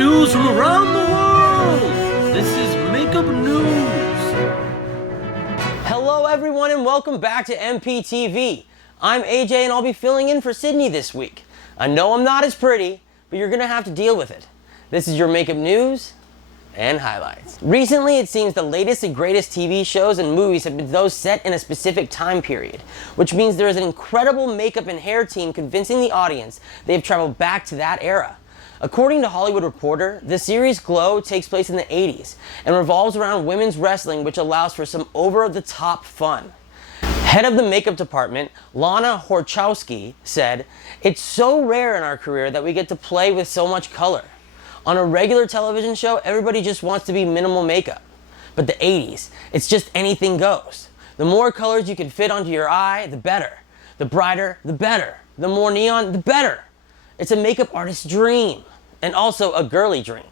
news from around the world. This is Makeup News. Hello everyone and welcome back to MPTV. I'm AJ and I'll be filling in for Sydney this week. I know I'm not as pretty, but you're gonna have to deal with it. This is your makeup news and highlights. Recently, it seems the latest and greatest TV shows and movies have been those set in a specific time period, which means there is an incredible makeup and hair team convincing the audience they have traveled back to that era. According to Hollywood Reporter, the series Glow takes place in the 80s and revolves around women's wrestling, which allows for some over-the-top fun. Head of the makeup department, Lana Horchowski, said, "It's so rare in our career that we get to play with so much color. On a regular television show, everybody just wants to be minimal makeup. But the 80s, it's just anything goes. The more colors you can fit onto your eye, the better. The brighter, the better. The more neon, the better. It's a makeup artist's dream, and also a girly dream."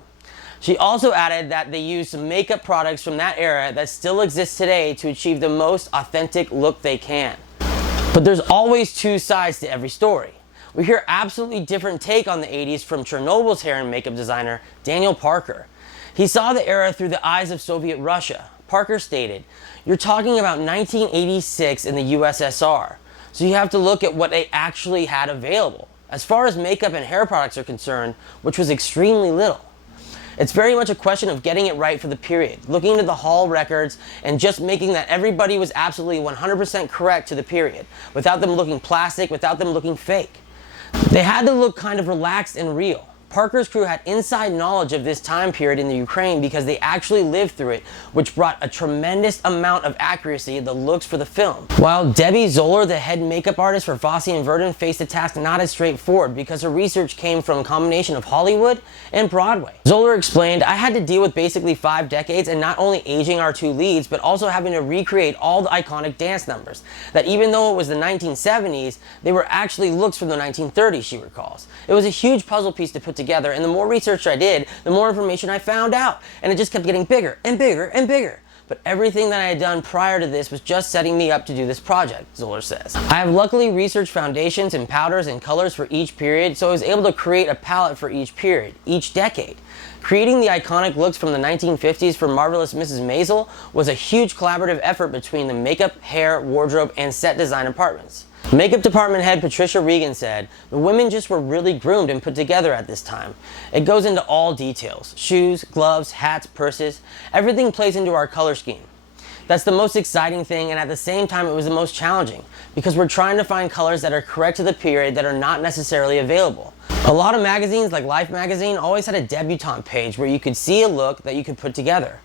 She also added that they used some makeup products from that era that still exist today to achieve the most authentic look they can. But there's always two sides to every story. We hear absolutely different take on the 80s from Chernobyl's hair and makeup designer, Daniel Parker. He saw the era through the eyes of Soviet Russia. Parker stated, "You're talking about 1986 in the USSR, so you have to look at what they actually had available, as far as makeup and hair products are concerned, which was extremely little. It's very much a question of getting it right for the period, looking into the hall records and just making that everybody was absolutely 100% correct to the period, without them looking plastic, without them looking fake. They had to look kind of relaxed and real." Parker's crew had inside knowledge of this time period in the Ukraine because they actually lived through it, which brought a tremendous amount of accuracy in the looks for the film. While Debbie Zoller, the head makeup artist for Fosse and Verdon, faced a task not as straightforward because her research came from a combination of Hollywood and Broadway. Zoller explained, "I had to deal with basically 5 decades and not only aging our two leads, but also having to recreate all the iconic dance numbers, that even though it was the 1970s, they were actually looks from the 1930s, she recalls. It was a huge puzzle piece to put together, and the more research I did, the more information I found out, and it just kept getting bigger and bigger and bigger. But everything that I had done prior to this was just setting me up to do this project," Zoller says. "I have luckily researched foundations and powders and colors for each period, so I was able to create a palette for each period, each decade. Creating the iconic looks from the 1950s for Marvelous Mrs. Maisel was a huge collaborative effort between the makeup, hair, wardrobe, and set design departments." Makeup department head Patricia Regan said, "The women just were really groomed and put together at this time. It goes into all details. Shoes, gloves, hats, purses. Everything plays into our color scheme. That's the most exciting thing, and at the same time it was the most challenging, because we're trying to find colors that are correct to the period that are not necessarily available. A lot of magazines like Life magazine always had a debutante page where you could see a look that you could put together.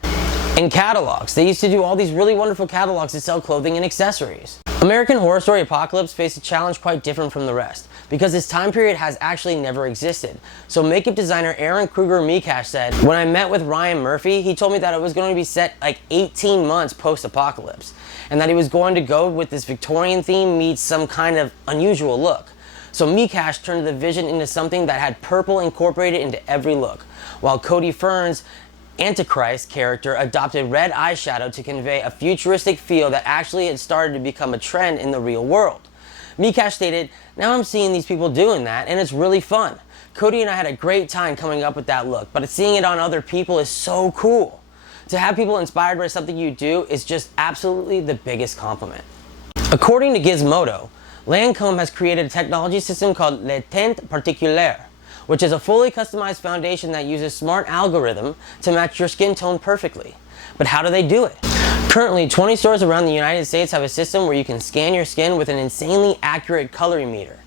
And catalogs. They used to do all these really wonderful catalogs to sell clothing and accessories." American Horror Story Apocalypse faced a challenge quite different from the rest, because this time period has actually never existed. So makeup designer Eryn Krueger Mekash said, "When I met with Ryan Murphy, he told me that it was going to be set like 18 months post-apocalypse, and that he was going to go with this Victorian theme meets some kind of unusual look. So Mekash turned the vision into something that had purple incorporated into every look, while Cody Fern's Antichrist character adopted red eyeshadow to convey a futuristic feel that actually had started to become a trend in the real world." Mekash stated, "Now I'm seeing these people doing that, and it's really fun. Cody and I had a great time coming up with that look, but seeing it on other people is so cool. To have people inspired by something you do is just absolutely the biggest compliment." According to Gizmodo, Lancome has created a technology system called Teint Particulier, which is a fully customized foundation that uses smart algorithm to match your skin tone perfectly. But how do they do it? Currently, 20 stores around the United States have a system where you can scan your skin with an insanely accurate colorimeter.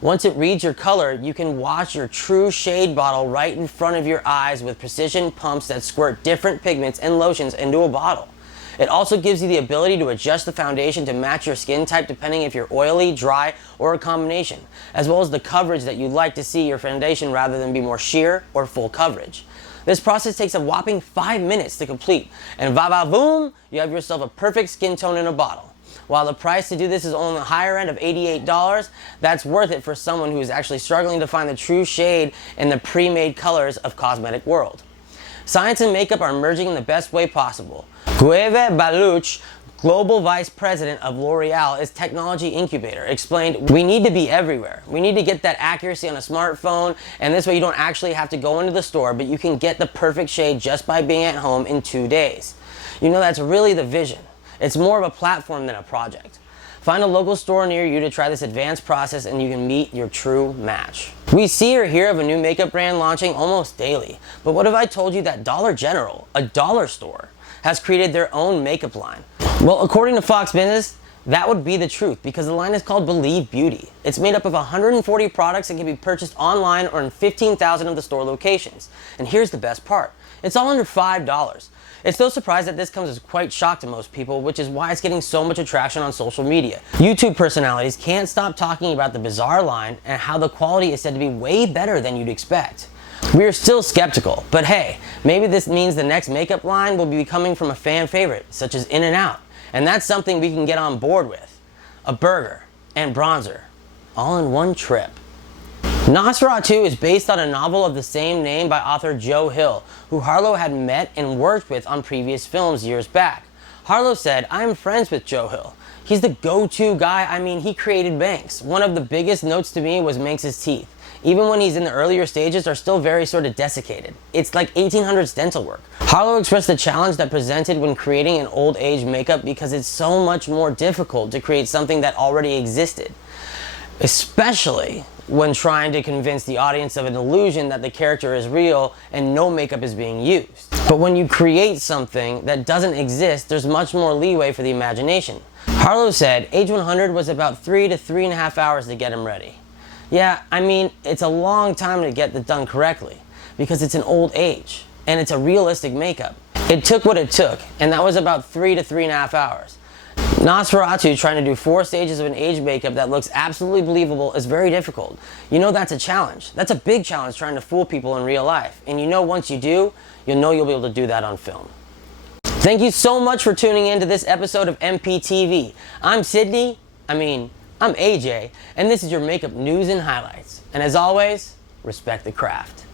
Once it reads your color, you can watch your true shade bottle right in front of your eyes with precision pumps that squirt different pigments and lotions into a bottle. It also gives you the ability to adjust the foundation to match your skin type depending if you're oily, dry, or a combination, as well as the coverage that you'd like to see your foundation rather than be more sheer or full coverage. This process takes a whopping 5 minutes to complete, and va-va-voom, you have yourself a perfect skin tone in a bottle. While the price to do this is on the higher end of $88, that's worth it for someone who is actually struggling to find the true shade in the pre-made colors of cosmetic world. Science and makeup are merging in the best way possible. Gueve Baluch, Global Vice President of L'Oreal's Technology Incubator, explained, "We need to be everywhere. We need to get that accuracy on a smartphone, and this way you don't actually have to go into the store, but you can get the perfect shade just by being at home in 2 days." You know, that's really the vision. It's more of a platform than a project. Find a local store near you to try this advanced process and you can meet your true match. We see or hear of a new makeup brand launching almost daily, but what if I told you that Dollar General, a dollar store, has created their own makeup line? Well, according to Fox Business, that would be the truth because the line is called Believe Beauty. It's made up of 140 products and can be purchased online or in 15,000 of the store locations. And here's the best part. It's all under $5. It's no surprise that this comes as quite shock to most people, which is why it's getting so much attraction on social media. YouTube personalities can't stop talking about the bizarre line and how the quality is said to be way better than you'd expect. We are still skeptical, but hey, maybe this means the next makeup line will be coming from a fan favorite, such as In-N-Out, and that's something we can get on board with. A burger and bronzer, all in one trip. Nosferatu is based on a novel of the same name by author Joe Hill, who Harlow had met and worked with on previous films years back. Harlow said, "I'm friends with Joe Hill. He's the go-to guy. I mean, he created Manx. One of the biggest notes to me was Manx's teeth. Even when he's in the earlier stages, are still very sort of desiccated. It's like 1800s dental work." Harlow expressed the challenge that presented when creating an old age makeup because it's so much more difficult to create something that already existed, especially when trying to convince the audience of an illusion that the character is real and no makeup is being used. But when you create something that doesn't exist, there's much more leeway for the imagination. Harlow said Age 100 was about 3 to 3.5 hours to get him ready. Yeah, I mean, it's a long time to get it done correctly because it's an old age and it's a realistic makeup. It took what it took, and that was about 3 to 3.5 hours. Nosferatu trying to do 4 stages of an age makeup that looks absolutely believable is very difficult. You know that's a challenge. That's a big challenge trying to fool people in real life. And you know once you do, you'll know you'll be able to do that on film. Thank you so much for tuning in to this episode of MPTV. I'm AJ, and this is your makeup news and highlights. And as always, respect the craft.